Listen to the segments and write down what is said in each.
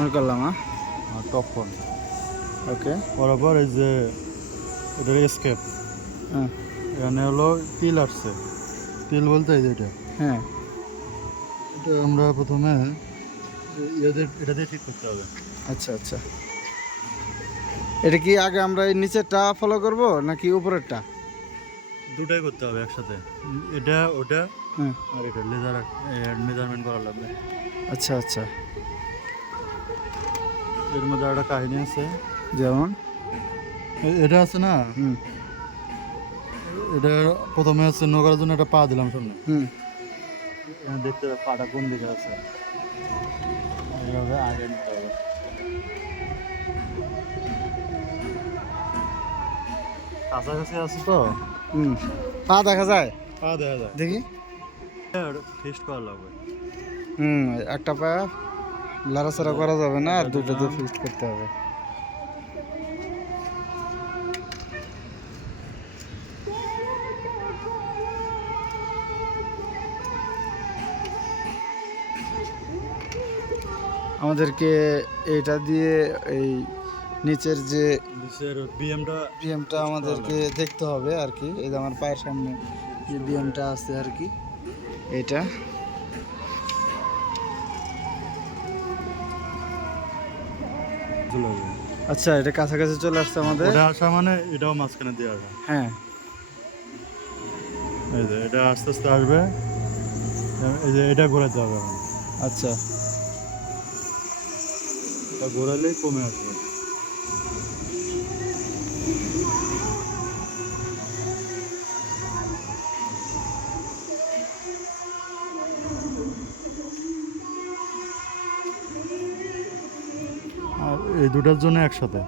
On করলাম। Top phone ওকে। বরাবর এই যে এটা এসকেপ, হ্যাঁ এখানে হলো তিল আসছে। তিল বলতে এই যে এটা হ্যাঁ। এটা আমরা প্রথমে এটা দিয়ে ঠিক করতে হবে। আচ্ছা আচ্ছা, এটা কি আগে আমরা এই নিচেরটা ফলো করব নাকি উপরেরটা? দুটাই করতে হবে একসাথে, এটা ওটা হ্যাঁ। আর এটা লেজার মেজারমেন্ট করা লাগবে। আচ্ছা আচ্ছা। এর মধ্যে একটা কাহিনী আছে, যেমন? এটা আছে না, হুম এটা প্রথমে হচ্ছে নৌকার জন্য একটা পা দিলাম সামনে। হুম। এখানে দেখতে হবে পাটা কোন দিকে আছে, এইভাবে আগে নিতে হবে। কাছাকাছি আছে তো, হুম। পা দেখা যায়? পা দেখা যায়, দেখি। টেস্ট করা লাগবে। হুম, একটা পা লড়াচড়া করা যাবে না, আর এটা দুটোতে দিলাম। ফিক্সড করতে হবে। আমাদেরকে এটা দিয়ে এই নিচের যে নিচের বিএমটা বিএমটা আমাদেরকে দেখতে হবে আর কি। এই যে আমার পায়ের সামনে যে বিএমটা আছে আর কি, এটা। আচ্ছা, এটা কাছাকাছি চলে আসছে আমাদের। ওটা আসা মানে এটাও মাঝখানে দিয়ে আসা। হ্যাঁ। এই যে এটা আস্তে আস্তে আসবে, এই যে এটা ঘোরাতে হবে এখন। আচ্ছা। এটা ঘোরালেই কমে আসবে। আর এই দুটার জন্য একসাথে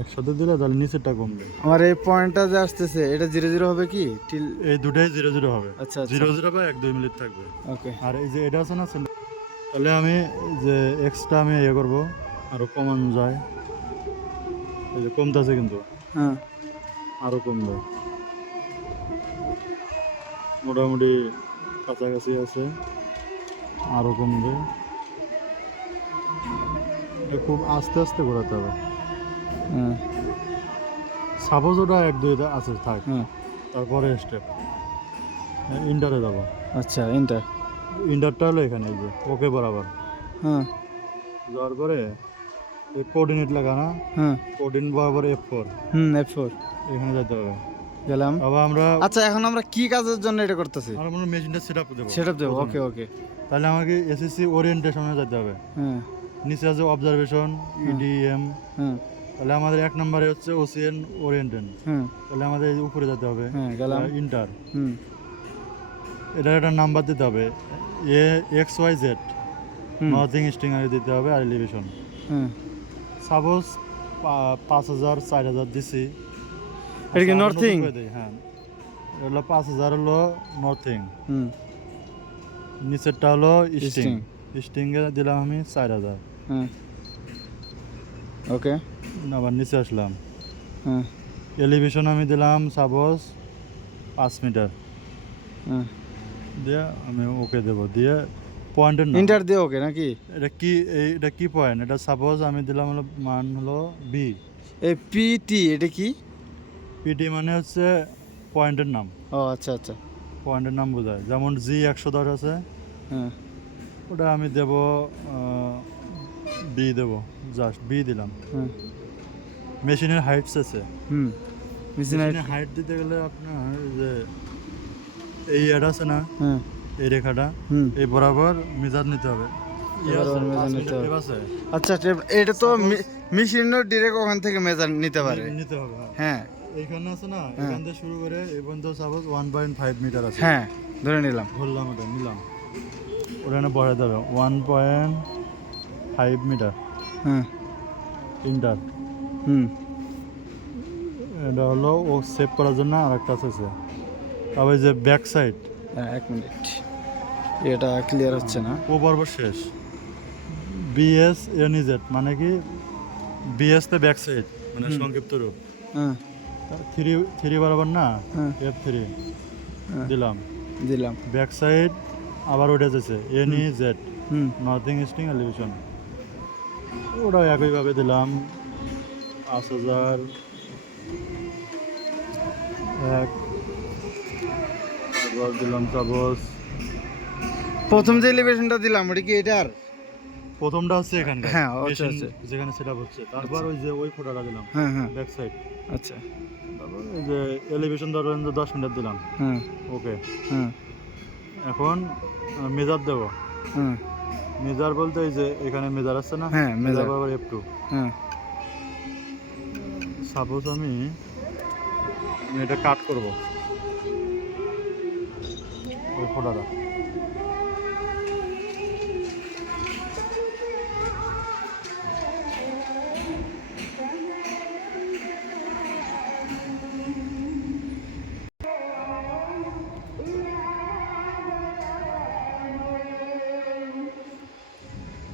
একসাথে দিলে তাহলে নিচেরটা কমবে। আমার এই পয়েন্টটা যে আসতেছে, এটা 0 0 হবে কি টিল? এই দুটাই 0 0 হবে। আচ্ছা আচ্ছা। 0 0 বা 1 2 মিনিট থাকবে। ওকে। আর এই যে এটা আছে না, তাহলে আমি যে এক্সট্রা আমি ইয়ে করবো, আরো কমানো যায়। এই যে কমতেছে কিন্তু, হ্যাঁ। আরো কমবে, মোটামুটি কাছাকাছি আছে, আরো কমবে। এটা খুব আস্তে আস্তে ঘোরাতে হবে। হ্যাঁ সাপোজ ওটা 1 2 আছে থাক, হ্যাঁ। তারপরে স্টেপ ইন্টারে যাবো। আচ্ছা, ইন্টার। ইন্টারটা হলো এখানে, এই যে ওকে বরাবর হ্যাঁ যাওয়ার পরে এই কোঅর্ডিনেট লাগা না, হ্যাঁ। কোঅর্ডিনেট বরাবর F4 F4 এখানে যেতে হবে। গেলাম। আবার আমরা আচ্ছা, এখন আমরা কি কাজের জন্য এটা করতেছি? আমরা মেশিনটা সেট আপ দেবো। সেটআপ দেবো। প্রথমে। ওকে ওকে। তাহলে আমাকে এসএসসি ওরিয়েন্টেশনে যেতে হবে। হ্যাঁ নিচে আছে অবজারভেশন, ইডিএম। হ্যাঁ তাহলে আমাদের 1 নম্বরে হচ্ছে ওসিএন ওরিয়েন্টেন। হ্যাঁ তাহলে আমাদের এই উপরে যেতে হবে। হ্যাঁ। গেলাম। ইন্টার, হুম এটার একটা নাম্বার দিতে হবে, XYZ, হুম। নর্থিং স্টিঙ্গারে দিতে হবে। আর এলিভেশন হ্যাঁ। সাপোজ 5000 4000 দিছি। এটা কি আচ্ছা, আমরা নর্থিং? নতুন করে দিই, হ্যাঁ হলো 5000 হলো নর্থিং, হুম। নিচেরটা হলো স্টিং। স্টিং। স্টিংয়ে দিলাম আমি 4000। হ্যাঁ। ওকে। আবার নিচে আসলাম, হ্যাঁ এলিভেশন আমি দিলাম সাপোজ 5 মিটার হ্যাঁ। দিয়ে আমি ওকে দেবো, দিয়ে পয়েন্টের নাম ইন্টার দিয়ে ওকে নাকি? এটা কি, এটা কি পয়েন্ট, এটা সাপোজ আমি দিলাম হলো মান হলো বি। এই পিটি এটা কি? পিটি মানে হচ্ছে পয়েন্টের নাম। ও আচ্ছা আচ্ছা। পয়েন্টের নাম বোঝায়, যেমন G110 আছে, হ্যাঁ ওটা আমি দেব বি দেবো, জাস্ট বি দিলাম। হ্যাঁ। মেশিনের হাইট আছে, হুম। মেশিনের হাইট দিতে গেলে আপনার যে এই এটা আছে না, হ্যাঁ। এই রেখাটা, হুম। এই বরাবর মেজার নিতে হবে। বরাবর measure নিতে হবে। টেপ আছে, আচ্ছা, এটা তো মেশিনও ডিরেক্ট ওখান থেকে মেজার নিতে পারে। নিতে হবে, হ্যাঁ। হ্যাঁ এইখানে আছে না, হ্যাঁ। এখান থেকে শুরু করে এই পর্যন্ত সাপোজ 1.5 মিটার আছে। হ্যাঁ, ধরে নিলাম। ধরলাম, ওটা নিলাম, ওখানে বসাতে হবে 1.5 মিটার হ্যাঁ। ইন্টার। হুম। এটা হলো ও সেভ করার জন্য আর একটা আছে। তবে যে ব্যাক সাইড, হ্যাঁ, 1 মিনিট, এটা ক্লিয়ার হচ্ছে না। ও পর্ব শেষ, BSNZ মানে কি, BS তে ব্যাক সাইড মানে সংক্ষিপ্ত রূপ। হ্যাঁ 3 বরাবর না, হ্যাঁ। F3 হ্যাঁ। দিলাম, দিলাম। ব্যাক সাইড আবার ওটা যাচ্ছে এনই জেড হুম নর্থিং ইস্টিং এলিভেশন, ওটাও একইভাবে দিলাম 5000 এক, তারপর দিলাম সাপোজ প্রথম যে এলিভেশনটা দিলাম ওটা কি এটার? প্রথমটা হচ্ছে এখানকার হ্যাঁ, আচ্ছা, মেশিন আচ্ছা। যেখানে সেট আপ হচ্ছে, তারপর ওই যে ওই ফটোটা দিলাম হ্যাঁ হ্যাঁ ব্যাক সাইড, আচ্ছা তারপর ওই যে এলিভেশন ধরেন যে 10 মিটার দিলাম, হ্যাঁ ওকে। হ্যাঁ এখন মেজার দেবো, হ্যাঁ মেজার বলতে এই যে এখানে মেজার আছে না, হ্যাঁ, মেজার। আবার F2। হ্যাঁ সাপোজ আমি এটা কাট করব ওই ফোটাটা,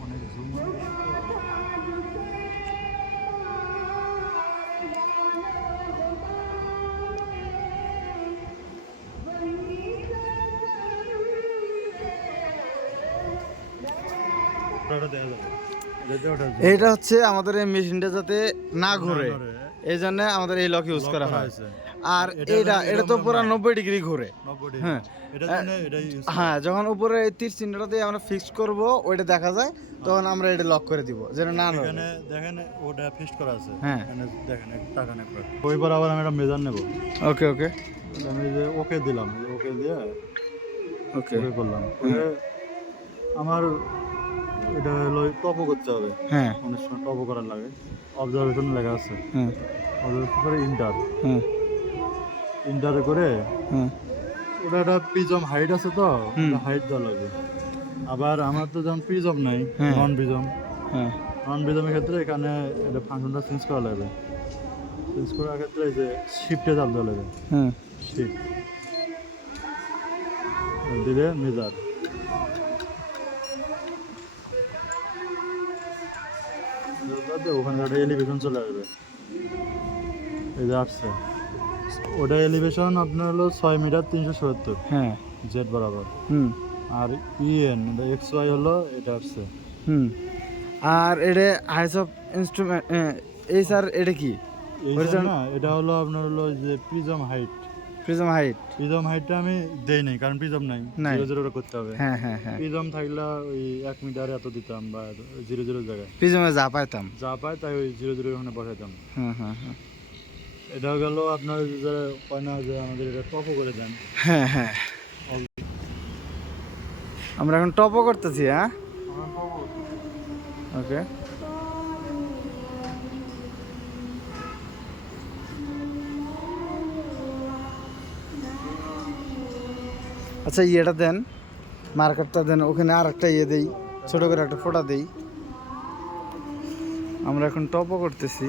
অনেক জুম ফোটাটা দেওয়া যাবে, এটাতে ওটা zoom এইটা হচ্ছে আমাদের এই মেশিনটা যাতে না ঘুরে, ঘুরে। এই জন্য আমাদের এই লক ইউজ Lock করা হয়। হয়েছে। আর এটা এটা যেন এটা তো এরকম পুরো না। 90 ডিগ্রি ঘুরে। 90 ডিগ্রি। হ্যাঁ। এটার জন্য এটাই use করা হ্যাঁ, হয়। যখন উপরে এই তীর চিহ্নটা দিয়ে আমরা ফিক্স করব ওইটা দেখা যায়, তখন আমরা এটা লক করে দিব যেন না নড়ে। এখানে দেখেন ওটা ফিক্সড করা আছে, হ্যাঁ। এখানে দেখেন টাকা নেই করে। ওইবার আবার আমি একটা মেজার নেব, ওকে ওকে আমি যে ওকে দিলাম, ওকে দিয়ে ওকে ওকে করলাম, করে আমার এটা হলো টপও করতে হবে, হ্যাঁ অনেক সময় টপও করার লাগে। অবজারভেশন লেখা আছে, হ্যাঁ অবজারভেশন করে ইন্টার, হ্যাঁ ইন্টারে করে হ্যাঁ ওটা একটা প্রিজম হাইট আছে তো, হুম। হাইট দেওয়া লাগবে। আবার আমার তো যেমন প্রিজম নাই, হ্যাঁ। নন প্রিজম, হ্যাঁ নন প্রিজমের ক্ষেত্রে এখানে এটা ফাংশনটা চেঞ্জ করা লাগবে। চেঞ্জ করার ক্ষেত্রে এই যে শিফটে চাপ দেওয়া লাগবে, হ্যাঁ শিফট দিলে মেজার, ওখানে একটা এলিভেশন চলে আসবে, এই যে আসছে ওটা এলিভেশন আপনার হলো 6 মিটার 377 হ্যাঁ জেড বরাবর। হুম আর ইএন এক্স ওয়াই হলো এটা আসছে, হুম। আর এটা হাইস অফ ইনস্ট্রুমেন্ট এই স্যার এটা কি? এই Horizon- না, এটা হলো আপনার হলো যে prism height. Prism height. Prism হাইটটা আমি দেই নাই, কারণ প্রিজম নাই, নাই। 0 করতে হবে। হ্যাঁ হ্যাঁ হ্যাঁ, প্রিজম থাকলে ওই 1 মিটার এত দিতাম, বা 0 জায়গায় প্রিজমে যা পাইতাম। যা পায় তাই ওই 0 ওখানে বসাইতাম। হ্যাঁ হ্যাঁ হ্যাঁ এটা গেল আপনার যে কয় না যে আমাদের এটা টপও করে দেন। হ্যাঁ হ্যাঁ, আমরা এখন টপও করতেছি। হ্যাঁ ওকে, আচ্ছা ইয়েটা দেন, মার্কারটা দেন, ওখানে আর একটা ইয়ে দেই, ছোট করে একটা ফোঁটা দেই। আমরা এখন টপও করতেছি।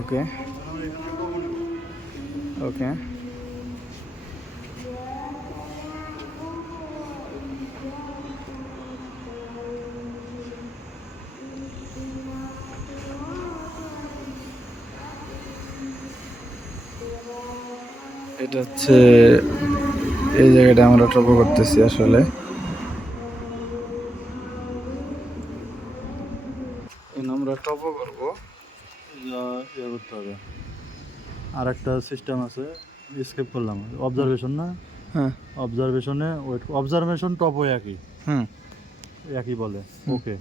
ওকে ওকে, এটা হচ্ছে এই জায়গাটা আমরা টপও করতেছি আসলে। আমরা টপও করবো। ইয়ে করতে হবে, আর একটা সিস্টেম আছে, স্কেপ করলাম অবজারভেশন না, হ্যাঁ অবজারভেশনে ওয়েট, অবজারভেশন টপ ওই একই হুম একই বলে, ওকে।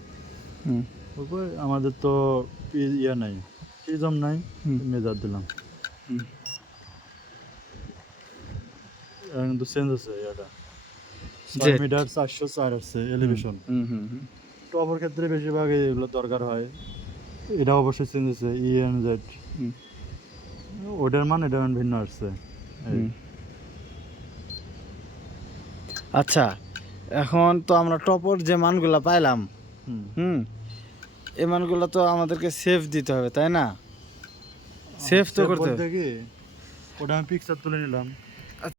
হুম ওকে আমাদের তো ইয়ে নাই, প্রিজম নাই, হুম। মেজার দিলাম, হুম। কিন্তু চেঞ্জ আছে এটা, Jet. 6 মিটার 404 আছে এলিভেশন। হুম হুম হুম। টপের ক্ষেত্রে বেশিরভাগ এগুলো দরকার হয়, এটা অবশ্যই চেঞ্জ আছে ইএনজেড, হুম। ওটার মান এটার মান ভিন্ন আসছে। এই। হুম। আচ্ছা, এখন তো আমরা টপর যে মানগুলা পাইলাম, হুম। হুম, এই মানগুলো তো আমাদেরকে সেভ দিতে হবে, তাই না? সেভ তো করতে হবে। বলতে কি, ওটা আমি পিকচার তুলে নিলাম,